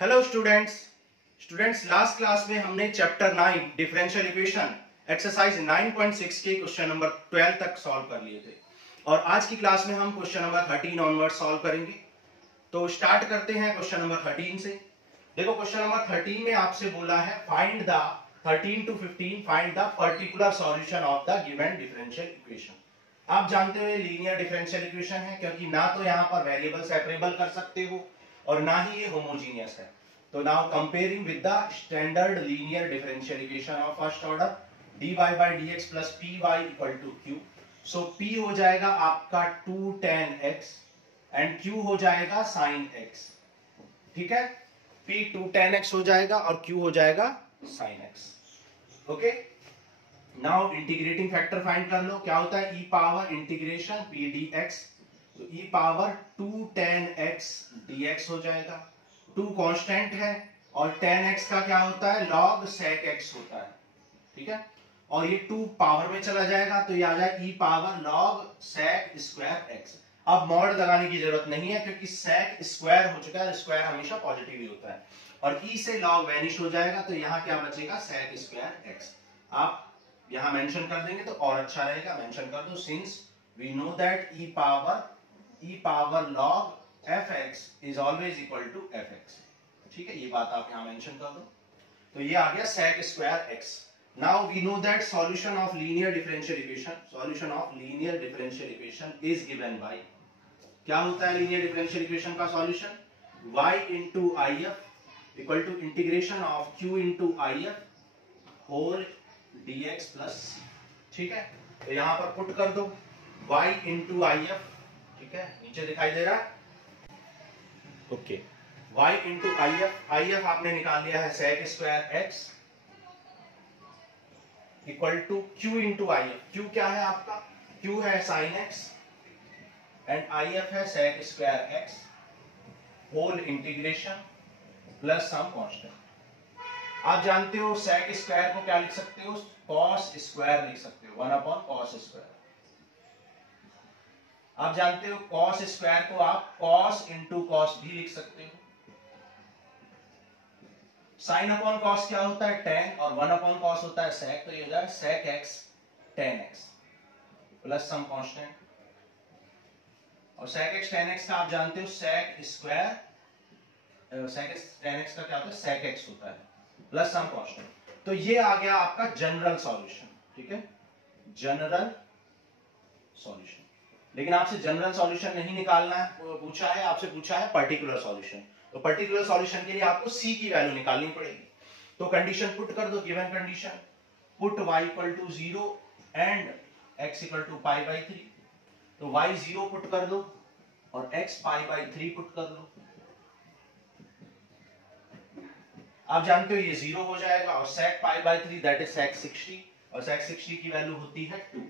Hello students last class में हमने chapter 9 differential equation exercise 9.6 के क्वेश्चन नंबर 12 तक सॉल्व कर लिए थे और आज की क्लास में हम क्वेश्चन नंबर 13 ऑनवर्ड सॉल्व करेंगे। तो स्टार्ट करते हैं क्वेश्चन नंबर 13 से। देखो क्वेश्चन नंबर 13 में आपसे बोला है find the 13 to 15 find the particular solution of the given differential equation. आप जानते हो ये लीनियर डिफरेंशियल इक्वेशन है क्योंकि ना तो यहाँ पर वेरिएबल सेपरेबल कर सकते हो और ना ही ये होमोजीनियस है। तो now comparing with the standard linear differential equation of first order dy by dx plus py equal to q। So p हो जाएगा आपका 2 tan x एंड q हो जाएगा sin x। ठीक है, p 2 tan x हो जाएगा और q हो जाएगा sin x। Okay, now integrating factor find कर लो। क्या होता है e power integration p dx, तो e power 2 tan x dx हो जाएगा। 2 कांस्टेंट है और tan x का क्या होता है log sec x होता है। ठीक है, और ये 2 पावर में चला जाएगा तो ये आ जाएगा e power log sec square x। अब मॉड लगाने की जरूरत नहीं है क्योंकि sec स्क्वायर हो चुका है, स्क्वायर हमेशा पॉजिटिव ही होता है और e से log वैनिश हो जाएगा तो यहाँ क्या बचेगा sec स्क्वायर x। आप यहाँ मेंशन कर देंगे तो और अच्छा रहेगा, मेंशन कर दो since we know that e power log fx is always equal to fx। ठीक है, ये बात आप यहाँ मेंशन कर दो। तो ये आ गया sec square x। Now we know that solution of linear differential equation is given by, क्या होता है linear differential equation का solution? y into if equal to integration of q into if whole dx plus। ठीक है, तो यहाँ पर put कर दो y into if। ठीक है, नीचे दिखाई दे रहा है। ओके, y into if आपने निकाल लिया है sec square x equal to q into I F. q क्या है आपका? q है sine x and I F है sec square x whole integration plus some constant. आप जानते हो sec स्क्वायर को क्या लिख सकते हो? cos स्क्वायर लिख सकते हो, 1 अपॉन cos स्क्वायर। आप जानते हो cos स्क्वायर को आप cos इंटू cos भी लिख सकते हो। साइन अपॉन कॉस क्या होता है? tan, और 1 अपॉन कॉस होता है sec, तो ये हो जाएगा sec x tan x plus some constant. और sec x tan x का आप जानते हो sec square, sec x tan x का क्या होता है? sec x होता है प्लस सम कांस्टेंट। तो ये आ गया आपका जनरल सॉल्यूशन। ठीक है, जनरल सॉल्यूशन। लेकिन आपसे जनरल सॉल्यूशन नहीं निकालना है, पूछा है आपसे, पूछा है पर्टिकुलर सॉल्यूशन। तो पर्टिकुलर सॉल्यूशन के लिए आपको c की वैल्यू निकालनी पड़ेगी। तो कंडीशन पुट कर दो, given condition put y equal to 0 and x equal to pi by 3। तो y 0 पुट कर दो और x पाई बाई 3 पुट कर दो। आप जानते हो ये 0 हो जाएगा और sec pi by 3 that is sec 60 और sec 60 की वैल्यू होती है 2।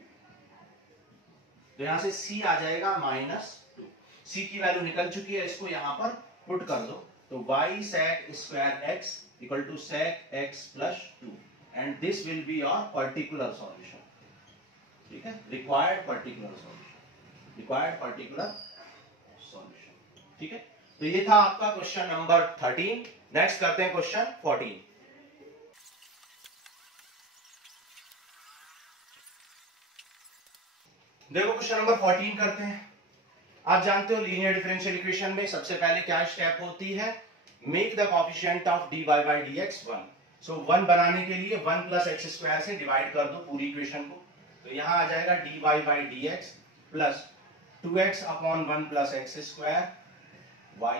तो यहां से c आ जाएगा -2। c की वैल्यू निकल चुकी है, इसको यहां पर पुट कर दो। तो y sec square x equal to sec x plus 2 and this will be your particular solution. ठीक है, रिक्वायर्ड पर्टिकुलर सॉल्यूशन। ठीक है, तो ये था आपका क्वेश्चन नंबर 13। नेक्स्ट करते हैं क्वेश्चन 14। देखो क्वेश्चन नंबर 14 करते हैं। आप जानते हो लीनियर डिफरेंशियल इक्वेशन में सबसे पहले क्या स्टेप होती है? Make the coefficient of dy by dx 1। सो 1 बनाने के लिए 1 प्लस एक्स स्क्वायर से डिवाइड कर दो पूरी इक्वेशन को। तो यहां आ जाएगा dy by dx plus 2x upon 1 plus x square y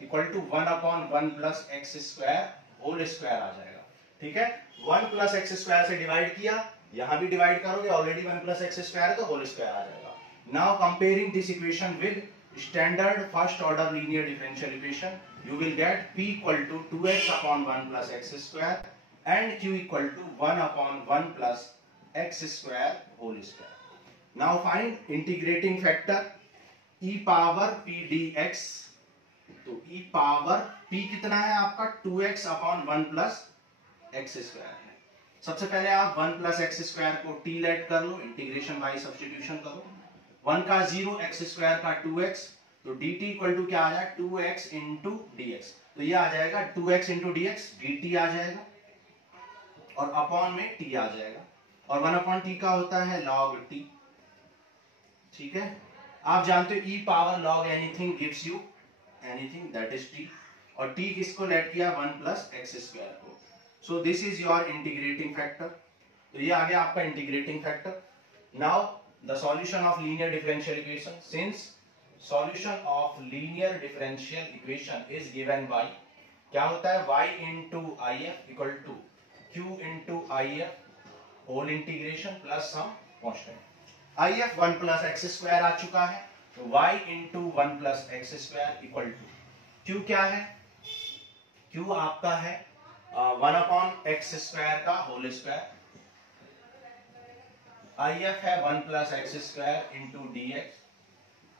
equal to 1 upon 1 plus x square whole square आ जाएगा। ठीक है, 1 प्लस एक्स स्क्वायर से डिवाइड किया, यहां भी डिवाइड करोगे, ऑलरेडी 1 प्लस एक्स स्क्वायर है तो होल स्क्वायर आ जाएगा। Now comparing this equation with standard first order linear differential equation, you will get p equal to 2x upon 1 plus x square and q equal to 1 upon 1 plus x square whole square. Now find integrating factor e power p dx। तो e power p कितना है आपका? 2x upon 1 plus x square है। सबसे पहले आप 1 plus x square को t late कर लो, इंटीग्रेशन बाय सब्स्टिट्यूशन करो। 1 का 0, x स्क्वायर का 2x, तो dt इक्वल टू क्या आ जाएगा 2x इंटू dx, तो ये आ जाएगा 2x इंटू dx, dt आ जाएगा और अपॉन में t आ जाएगा, और 1 अपॉन t का होता है log t। ठीक है, आप जानते हो e power log anything gives you anything, that is t, और t किसको लेट किया 1 प्लस एक्स स्क्वायर को। So this is your integrating factor, तो ये आ गया आपका integrating factor. Now the solution of linear differential equation, since solution of linear differential equation is given by, क्या होता है y into I F equal to q into I F whole integration plus some constant. I F 1 plus x square आ चुका है, तो y into 1 plus x square equal to q क्या है, q आपका है 1 अपॉन एक्स स्क्वायर का whole square, I F है 1 plus x square into d x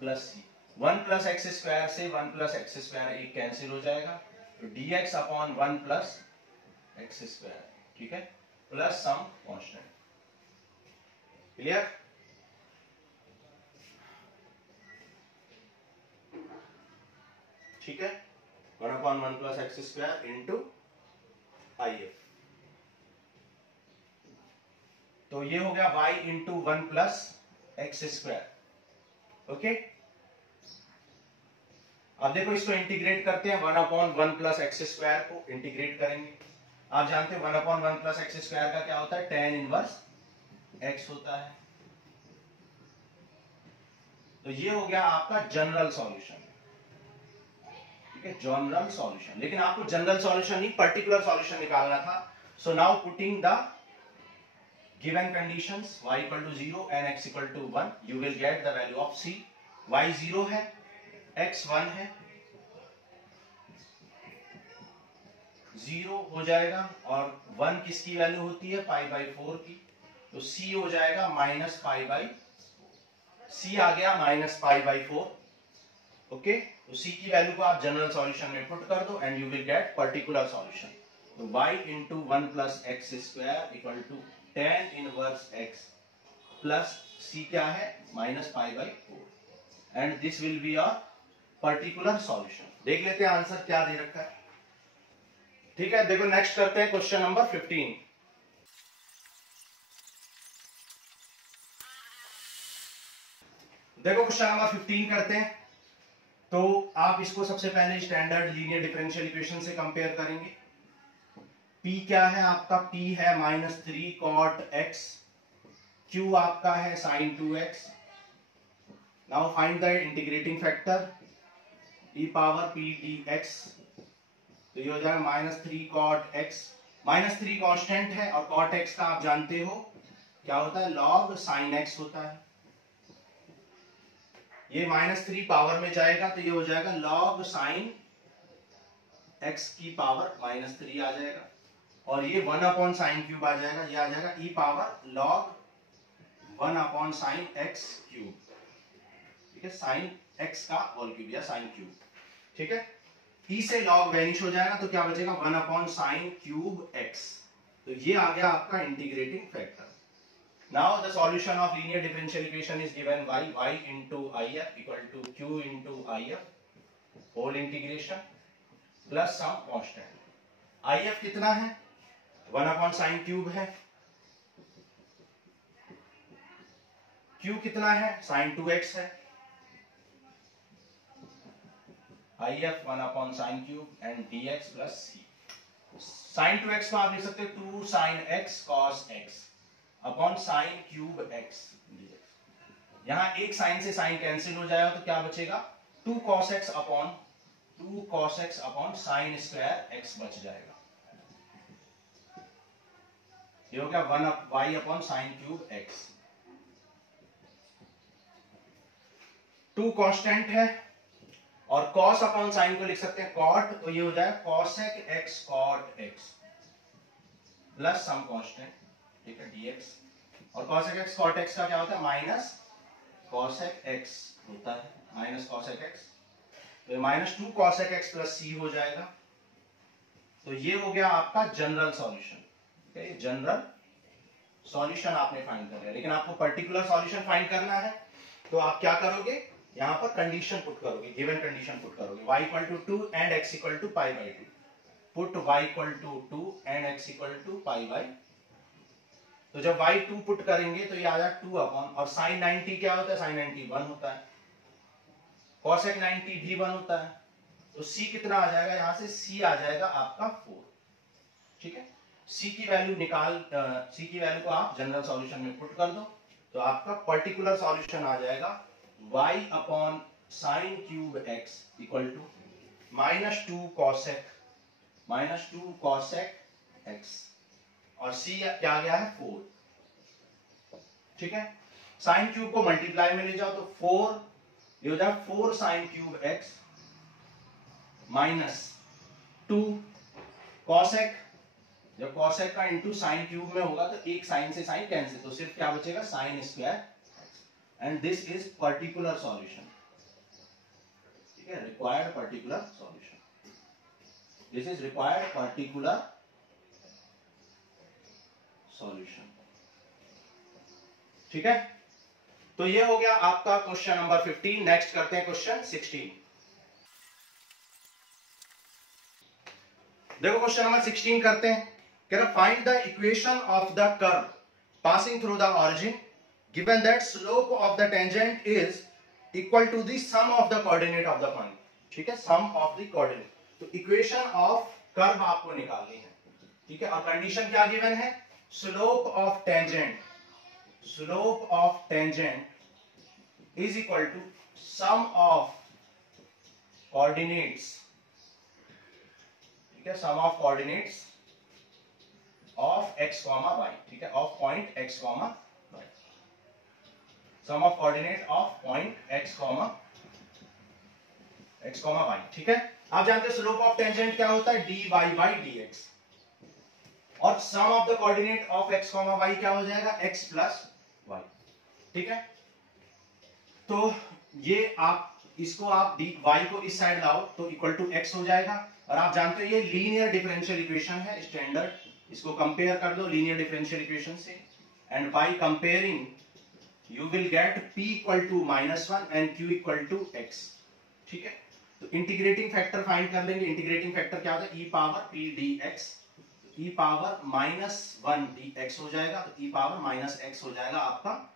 plus c. 1 plus x square से 1 प्लस एक्स स्क्वायर एक कैंसिल हो जाएगा, तो dx upon 1 plus x square, ठीक है, प्लस सम कांस्टेंट। क्लियर? ठीक है, 1 upon 1 plus x square into I F, तो ये हो गया y into 1 plus x square. Okay, अब देखो इसको इंटीग्रेट करते हैं, 1 अपॉन 1 प्लस एक्स स्क्वायर को इंटीग्रेट करेंगे। आप जानते हैं 1 अपॉन 1 प्लस एक्स स्क्वायर का क्या होता है, tan इनवर्स x होता है। तो ये हो गया आपका जनरल सॉल्यूशन, ठीक है, जनरल सॉल्यूशन। लेकिन आपको जनरल सॉल्यूशन नहीं, पर्टिकुलर सॉल्यूशन निकालना था। So now putting the given conditions y equal to 0 and x equal to 1, you will get the value of c। y 0 है, x 1 है, 0 हो जाएगा, और 1 किसकी वैल्यू होती है पाई बाई 4 की, तो c हो जाएगा माइनस पाई बाई, c आ गया माइनस पाई बाई 4। ओके, तो c की वैल्यू को आप जनरल सॉल्यूशन में पुट कर दो and you will get particular solution. तो y into 1 plus x square equal to tan inverse x plus c क्या है minus pi by 4, and this will be a particular solution. देख लेते हैं answer क्या दे रखा है। ठीक है, देखो नेक्स्ट करते हैं क्वेश्चन नंबर 15। देखो क्वेश्चन नंबर 15 करते हैं, तो आप इसको सबसे पहले स्टैंडर्ड लीनियर डिफरेंशियल इक्वेशन से कंपेयर करेंगे। P क्या है आपका, P है -3 cot x, Q आपका है sin 2x। Now find the integrating factor e power p dx, तो ये हो जाएगा -3 cot x, -3 कांस्टेंट है और cot x का आप जानते हो क्या होता है, log sin x होता है। ये -3 पावर में जाएगा तो ये हो जाएगा log sin x की पावर -3 आ जाएगा, और ये 1 अपॉन साइन क्यूब आ जाएगा, ये आ जाएगा e power log 1 upon sign x cube, ठीक है, साइन x का होल क्यूब या साइन क्यूब। ठीक है, e से log वैनिश हो जाएगा तो क्या बचेगा 1 अपॉन साइन क्यूब x, तो ये आ गया आपका integrating factor. Now the solution of linear differential equation is given by y into if equal to q into if whole integration plus some constant. if कितना है 1 अपॉन साइन क्यूब है, q कितना है साइन 2x है, if 1 upon sine cube and dx plus c। Sine 2x को आप लिख सकते हो 2 sine x cos x upon sine cube x dx। यहां एक साइन से साइन कैंसिल हो जाएगा तो क्या बचेगा 2 cos x upon sine square x बच जाएगा। ये हो गया 1 y upon sine cube x। 2 constant है और cos अपॉन साइन को लिख सकते हैं cot, तो ये हो जाएगा cosec x cot x plus some constant, ठीक है, dx। और cosec x cot x का क्या होता है माइनस cosec x होता है, माइनस cosec x, तो -2 cosec x प्लस c हो जाएगा। तो ये हो गया आपका जनरल सॉल्यूशन, ठीक है, जनरल सॉल्यूशन आपने फाइंड कर लिया। लेकिन आपको पर्टिकुलर सॉल्यूशन फाइंड करना है तो आप क्या करोगे, यहां पर कंडीशन पुट करोगे, गिवन कंडीशन पुट करोगे, y equal to 2 and x equal to pi by 2, put y equal to 2 and x equal to pi by. तो जब y 2 पुट करेंगे तो ये आ जाएगा 2 अपॉन, और sin 90 क्या होता है, sin 90 1 होता है, cosec 90 भी 1 होता है, तो c कितना आ जाएगा, यहां से c आ जाएगा आपका 4। ठीक है, c की वैल्यू निकाल, c की वैल्यू को आप जनरल सॉल्यूशन में पुट कर दो, तो आपका पर्टिकुलर सॉल्यूशन आ जाएगा y upon sine cube x equal to minus two cosec x, और c क्या गया है 4। ठीक है, साइन क्यूब को मल्टीप्लाई में ले जाओ तो 4 ये हो जाएगा 4 sign cube x minus 2 cosec, जब कॉसेक का इंटू साइन क्यूब में होगा तो एक साइन से साइन कैंसिल, तो सिर्फ क्या बचेगा sine square, and this is particular solution. ठीक है, required particular solution, this is required particular solution. ठीक है, तो ये हो गया आपका क्वेश्चन नंबर 15। नेक्स्ट करते हैं क्वेश्चन 16। देखो क्वेश्चन नंबर 16 करते हैं, कह रहा find the equation of the curve passing through the origin given that slope of the tangent is equal to the sum of the coordinate of the point. ठीक है, sum of the coordinate, तो equation of curve आपको निकालनी है। ठीक है, और condition क्या गिवन है, slope of tangent is equal to sum of coordinates. ठीक है, sum of coordinates of x, y। ठीक है, of point x, y, sum of coordinate of point x, y। ठीक है, आप जानते हैं स्लोप ऑफ टेंजेंट क्या होता है, dy बाई dx, और sum of the coordinate of x, y क्या हो जाएगा, x प्लस y। ठीक है, तो ये आप इसको आप y को इस साइड लाओ तो इक्वल टू x हो जाएगा, और आप जानते हो ये लीनियर डिफरेंशियल इक्वेशन है स्टैंडर्ड, इसको कंपेयर कर दो लीनियर डिफरेंशियल इक्वेशन से, and by comparing you will get p equal to -1 and q equal to x। ठीक है, तो इंटीग्रेटिंग फैक्टर फाइंड कर लेंगे। इंटीग्रेटिंग फैक्टर क्या होता है, e power p dx, e power -1 dx हो जाएगा, तो e पावर -x हो जाएगा आपका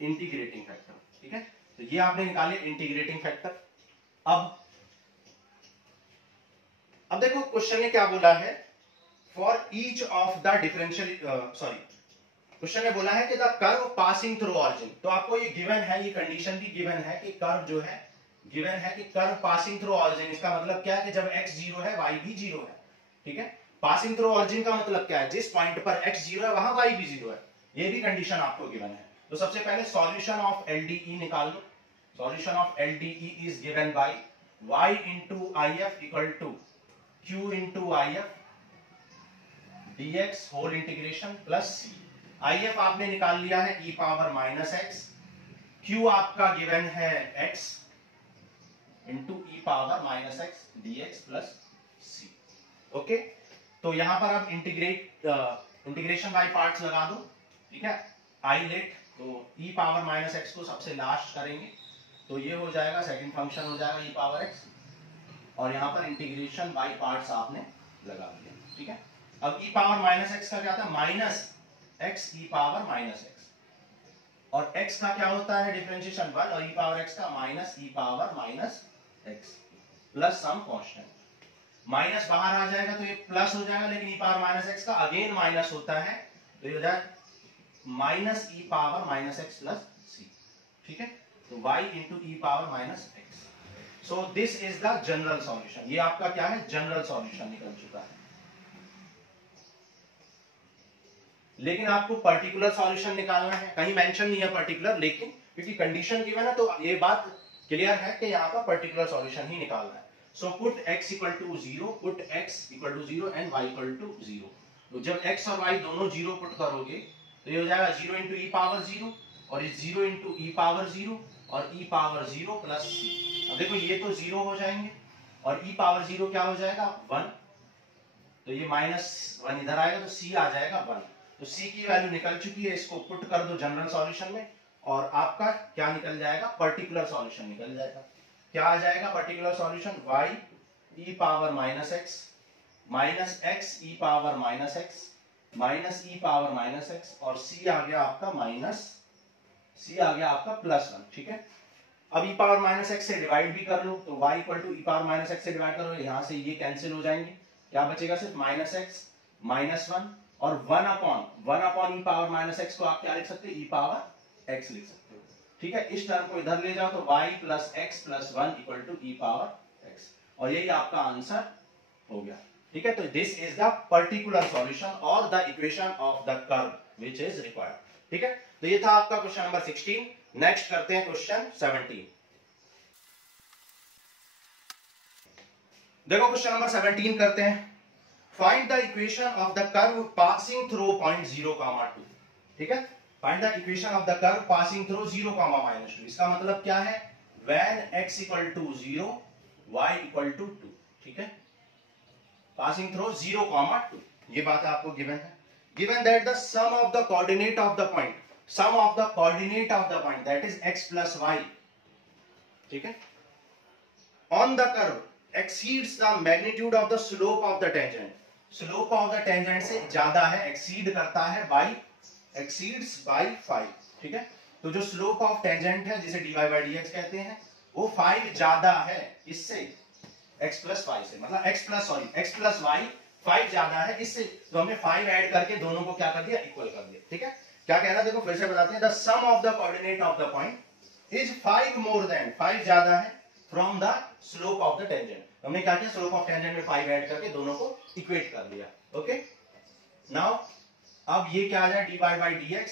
इंटीग्रेटिंग फैक्टर। ठीक है, तो ये आपने निकाले इंटीग्रेटिंग फैक्टर। अब देखो क्वेश्चन ने क्या बोला है, for each of the differential, question ने बोला है कि the curve passing through origin, तो आपको ये गिवन है, ये कंडीशन भी गिवन है कि कर्व जो है गिवन है कि कर्व पासिंग थ्रू ऑरिजिन, इसका मतलब क्या है कि जब x 0 है y भी 0 है। ठीक है, पासिंग थ्रू ऑरिजिन का मतलब क्या है, जिस पॉइंट पर x 0 है वहां y भी 0 है, ये भी कंडीशन आपको गिवन है। तो सबसे पहले सॉल्यूशन ऑफ LDE निकाल लो। Solution of LDE is given by y into if equal to q into if dx whole integration plus c। if आपने निकाल लिया है e पावर -x, q आपका गिवन है x into e power -x dx plus c। Okay, तो यहां पर आप इंटीग्रेशन बाय पार्ट्स लगा दो। ठीक है, आई लेट, तो e पावर -x को सबसे लास्ट करेंगे, तो ये हो जाएगा सेकंड फंक्शन हो जाएगा e पावर x, और यहां पर इंटीग्रेशन बाय पार्ट्स आपने लगा दिया। ठीक है, अब e पावर -x का क्या था, -x e पावर -x, और x का क्या होता है डिफरेंशिएशन 1, और e पावर x का -e power -x plus some constant. Minus बाहर आ जाएगा तो ये प्लस हो जाएगा, लेकिन e पावर -x का अगेन माइनस होता है, तो ये हो जाएगा -e power -x plus c। ठीक है, तो y into e power -x। So this is the general solution, ये आपका क्या है, जनरल सॉल्यूशन निकल चुका है। लेकिन आपको पर्टिकुलर सॉल्यूशन निकालना है, कहीं मेंशन नहीं है पर्टिकुलर, लेकिन क्योंकि कंडीशन गिवन है तो ये बात क्लियर है कि यहाँ पर पर्टिकुलर सॉल्यूशन ही निकालना है। So put x equal to 0, put x equal to 0 and y equal to 0। तो जब x और y दोनों 0 पुट करोगे तो ये हो जाएगा 0 इंटू ई पावर 0, और ये 0 इंटू ई पावर 0, और e पावर 0 प्लस c। अब देखो ये तो 0 हो जाएंगे, और e पावर 0 क्या हो जाएगा 1, तो ये -1 इधर आएगा तो c आ जाएगा 1। तो c की वैल्यू निकल चुकी है, इसको पुट कर दो जनरल सॉल्यूशन में, और आपका क्या निकल जाएगा, पर्टिकुलर सॉल्यूशन निकल जाएगा। क्या आ जाएगा particular solution, y e power minus x minus x e power minus x minus e power minus x और c आ गया आपका प्लस वन। ठीक है, अब e पावर माइनस एक्स से डिवाइड भी कर लो तो y equal to e power minus x से डिवाइड करो, यहां से ये कैंसिल हो जाएंगे, क्या बचेगा सिर्फ माइनस एक्स माइनस वन और वन अपॉन ई पावर माइनस एक्स को आप क्या लिख सकते हो, ई पावर एक्स लिख सकते हो। ठीक है, इस टर्म को इधर ले जाओ तो y plus x plus one equal to e power x और यही आपका आंसर हो गया। ठीक है, तो this is the particular solution और the equation of the curve which is required. ठीक है, तो ये था आपका क्वेश्चन नंबर 16। नेक्स्ट करते हैं क्वेश्चन 17। देखो क्वेश्चन नंबर 17 करते हैं, find the equation of the curve passing through point 0, 2। ठीक है, find the equation of the curve passing through 0, -2। इसका मतलब क्या है, when x equal to 0 y equal to 2। ठीक है, पासिंग थ्रू 0, 2, ये बात आपको गिवन है। Given that the sum of the coordinate of the point, sum of the coordinate of the point that is x plus y, ठीक है, on the curve exceeds the magnitude of the slope of the tangent, slope of the tangent से ज्यादा है, exceed करता है by, exceeds by 5। ठीक है, तो जो स्लोप ऑफ टेंजेंट है जिसे dy बाई dx कहते हैं वो 5 ज्यादा है इससे, x प्लस y से, मतलब x प्लस y 5 ज्यादा है इससे, तो हमने 5 ऐड करके दोनों को क्या कर दिया, इक्वल कर दिया। ठीक है, क्या कहना, देखो फिर से बताते हैं, the sum of the coordinate of the point is 5 more than, 5 ज्यादा है from the slope of the tangent. हमने क्या किया, स्लोप ऑफ टेंजेंट में 5 ऐड करके दोनों को इक्वेट कर दिया। ओके, नाउ अब ये क्या आ जाए, dy by dx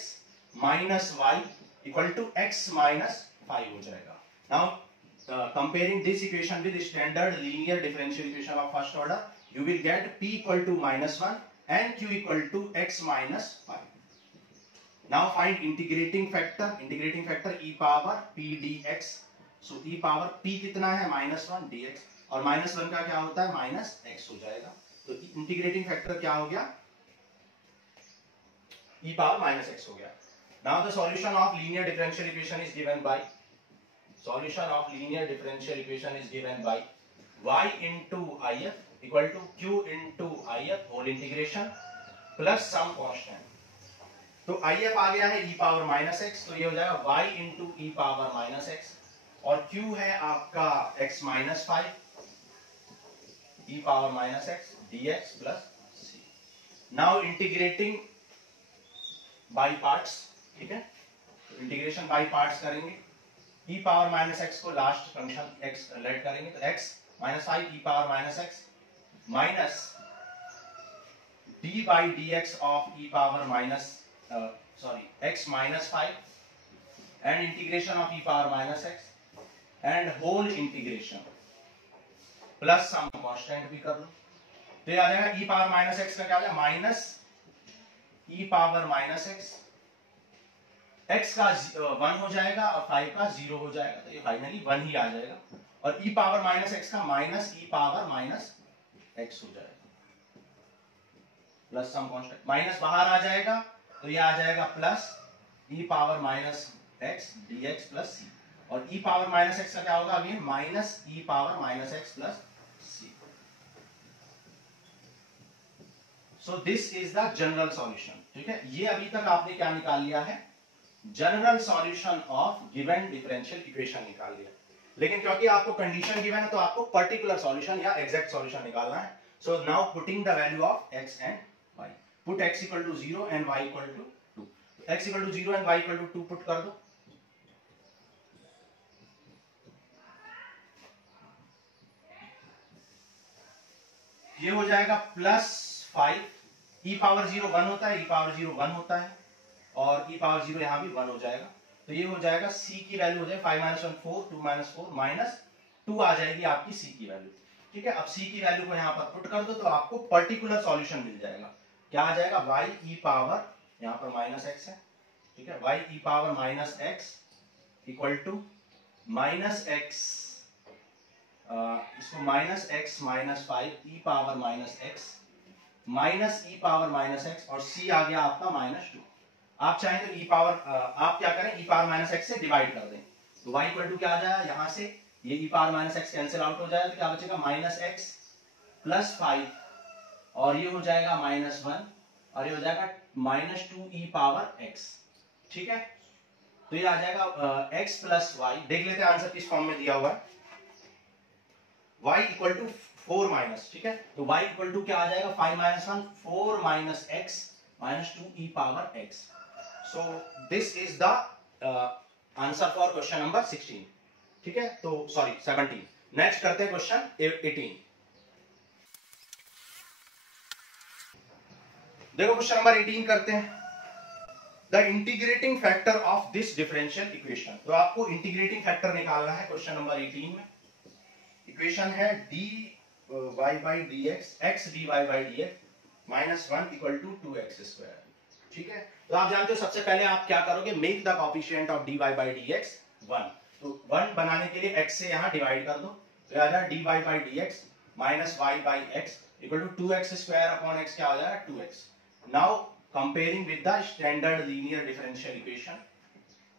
minus y equal to x minus 5 हो जाएगा। Now comparing this equation with standard linear differential equation of first order, you will get p equal to -1 and q equal to x minus 5. Now find integrating factor e power p dx. So e power p कितना है, -1 dx और -1 का क्या होता है, -x हो जाएगा। तो इंटीग्रेटिंग फैक्टर क्या हो गया, e power -x हो गया। Now the solution of linear differential equation is given by, y into if equal to q into if whole integration plus some constant. तो if आ गया है e पावर -x, तो ये हो जाएगा y into e power -x और q है आपका x minus 5 e power -x dx plus c। Now integrating by parts, ठीक है, तो इंटीग्रेशन बाय पार्ट्स करेंगे, e पावर -x को लास्ट फंक्शन x लेट करेंगे तो x minus 5 e power -x minus d by dx of e power x minus 5 and integration of e power -x and whole integration plus some constant भी कर लो, तो ये आ जाएगा e power -x का क्या आ जाएगा, minus e power -x, x का 1 हो जाएगा और 5 का 0 हो जाएगा, तो ये फाइनली 1 ही आ जाएगा और e पावर -x का माइनस e पावर x हो जाएगा प्लस सम कांस्टेंट, माइनस बाहर आ जाएगा तो ये आ जाएगा plus e power -x dx plus c और e पावर -x का क्या होगा, again minus e power -x plus c। So this is the general solution. ठीक है, ये अभी तक आपने क्या निकाल लिया है, general solution of given differential equation निकाल लिया, लेकिन क्योंकि आपको कंडीशन गिवन है तो आपको पर्टिकुलर सॉल्यूशन या एग्जैक्ट सॉल्यूशन निकालना है। So now putting the value of x and y, put x equal to 0 and y equal to 2, x equal to 0 and y equal to 2 put कर दो, ये हो जाएगा प्लस 5, e पावर 0 1 होता है, e पावर 0 1 होता है और e पावर 0 यहां भी 1 हो जाएगा, तो ये हो जाएगा c की वैल्यू हो जाएगी 5 - 1 4, 2 - 4 माइनस 2 आ जाएगी आपकी c की वैल्यू। ठीक है, अब c की वैल्यू को यहाँ पर पुट कर दो तो आपको पर्टिकुलर सॉल्यूशन मिल जाएगा, क्या आ जाएगा, y e पावर, यहाँ पर -x है, ठीक है, y e power -x equal to -x, इसको -x - 5 e power -x minus e power -x और c आ गया आपका -2। आप चाहें तो ई पावर आप क्या करें, ई पावर माइनस एक्स से डिवाइड कर दें, तो y इक्वल टू क्या आ जाएगा, यहां से ये e power minus x cancel out हो जाएगा, तो क्या बचेगा माइनस एक्स प्लस 5 और ये हो जाएगा माइनस 1 और ये हो जाएगा माइनस 2 ई पावर एक्स। ठीक है, तो ये आ जाएगा x प्लस वाई। देख लेते हैं आंसर किस फॉर्म में दिया हुआ है, y इक्वल टू 4 माइनस, ठीक है, तो y इक्वल टू क्या आ जाएगा 5 minus 1 4 minus x minus 2 E power x। So this is the answer for question number 16। ठीक है, तो सॉरी 17। नेक्स्ट करते हैं क्वेश्चन 18। देखो क्वेश्चन नंबर 18 करते हैं, the integrating factor of this differential equation. तो आपको इंटीग्रेटिंग फैक्टर निकालना है क्वेश्चन नंबर 18 में। इक्वेशन है dy by dx x dy by dx minus 1 equal to 2x square. ठीक है, तो आप जानते हो सबसे पहले आप क्या करोगे, make the coefficient of dy by dx 1। तो 1 बनाने के लिए x से यहां डिवाइड कर दो, तो आ जाएगा dy by dx minus y by x equal to 2x square upon x क्या हो जाएगा 2x। Now comparing with the standard linear differential equation,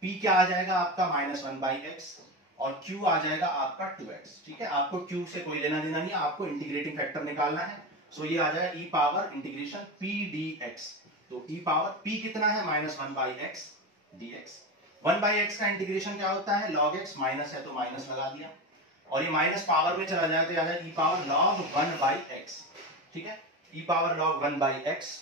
p क्या आ जाएगा आपका माइनस 1 बाई x और q आ जाएगा आपका 2x। ठीक है, आपको q से कोई लेना देना नहीं है, आपको इंटीग्रेटिंग फैक्टर निकालना है। सो ये आ जाएगा e power integration p dx। तो e पावर p कितना है minus 1 by x dx। 1 by x का इंटीग्रेशन क्या होता है, log x, माइनस है तो माइनस लगा दिया और ये माइनस पावर में चला जाएगा तो आ जाएगा e power log 1 by x। ठीक है, e power log 1 by x।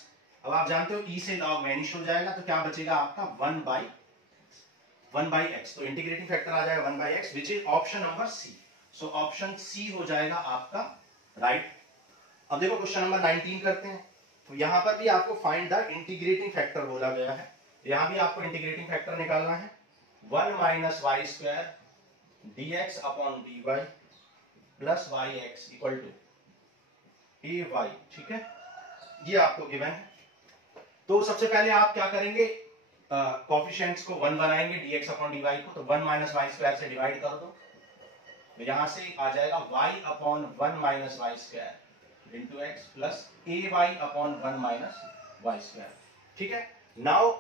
अब आप जानते हो e से log वैनिश हो जाएगा, तो क्या बचेगा आपका 1 बाई x। तो इंटीग्रेटिंग फैक्टर आ जाएगा 1 by x, which is option number C. So option C हो जाएगा आपका राइट। अब देखो क्वेश्चन नंबर 19 करते हैं, तो यहां पर भी आपको फाइंड द इंटीग्रेटिंग फैक्टर बोला गया है। यहां भी आपको इंटीग्रेटिंग फैक्टर निकालना है 1 minus y square dx upon dy plus y x equal to a y. ठीक है, ये आपको गिवन है। तो सबसे पहले आप क्या करेंगे, कोएफिशिएंट्स को 1 बनाएंगे dx अपॉन dy को, तो 1 माइनस वाई स्क्वायर से डिवाइड कर दो, तो यहां से आ जाएगा y upon 1 minus y square into x plus a y upon 1 minus y square. ठीक है, now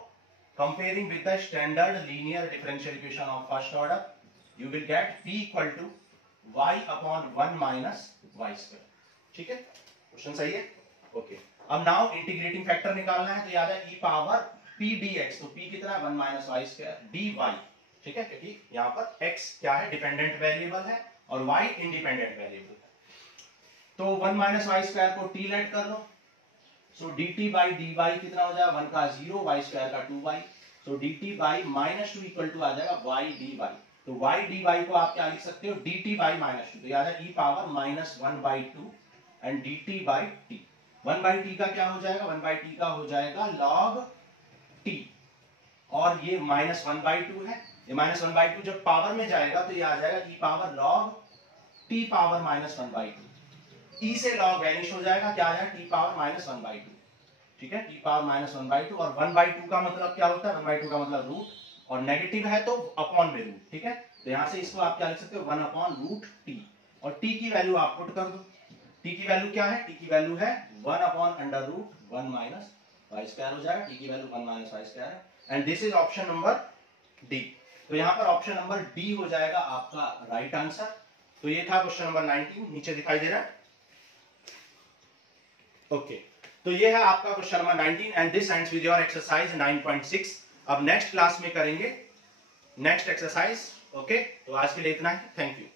comparing with the standard linear differential equation of first order, you will get p equal to y upon 1 minus y square. ठीक है, question सही है, okay. अब now integrating factor निकालना है, तो याद है e पावर p dx, तो p कितना है 1 माइनस वाई स्क्वायर dy। ठीक है, क्योंकि यहाँ पर x क्या है, डिपेंडेंट वेरिएबल है और y इंडिपेंडेंट वेरिएबल है। तो 1 माइनस वाई स्क्वायर को t लेट कर लो, सो dt बाई dy कितना हो जाएगा, 1 का 0 y स्क्वायर का 2y, so dt by minus 2 equal to आ जाएगा y dy। तो y dy को आप क्या लिख सकते हो, dt बाई माइनस 2, तो याद है e power minus 1 by 2 and dt by t। 1 by t का क्या हो जाएगा, 1 बाई t का हो जाएगा log t और ये माइनस 1 बाई 2 है, ये माइनस 1 बाई 2 जब पावर में जाएगा तो ये आ जाएगा e power log t power minus 1 by 2। e से log वैनिश हो जाएगा, क्या आ जाएगा t पावर माइनस 1 बाई 2। ठीक है, t पावर माइनस 1 बाई 2 और 1 बाई 2 का मतलब क्या होता है, 1 बाई 2 का मतलब रूट और नेगेटिव है तो अपॉन में रूट। ठीक है, तो यहां से इसको आप क्या लिख सकते हो 1 अपॉन रूट t और t की वैल्यू आप पुट कर दो। t की वैल्यू क्या है, t की वैल्यू है 1 upon under root 1 minus y square हो जाएगा, t की वैल्यू 1 माइनस वाई स्क्वायर है and this is option number D. तो यहां पर ऑप्शन नंबर डी हो जाएगा आपका राइट आंसर। तो ये था क्वेश्चन नंबर 19, नीचे दिखाई दे रहा है, ओके। तो ये है आपका question number 19 and this ends with your exercise 9.6। अब नेक्स्ट क्लास में करेंगे नेक्स्ट एक्सरसाइज, ओके। तो आज के लिए इतना ही, थैंक यू।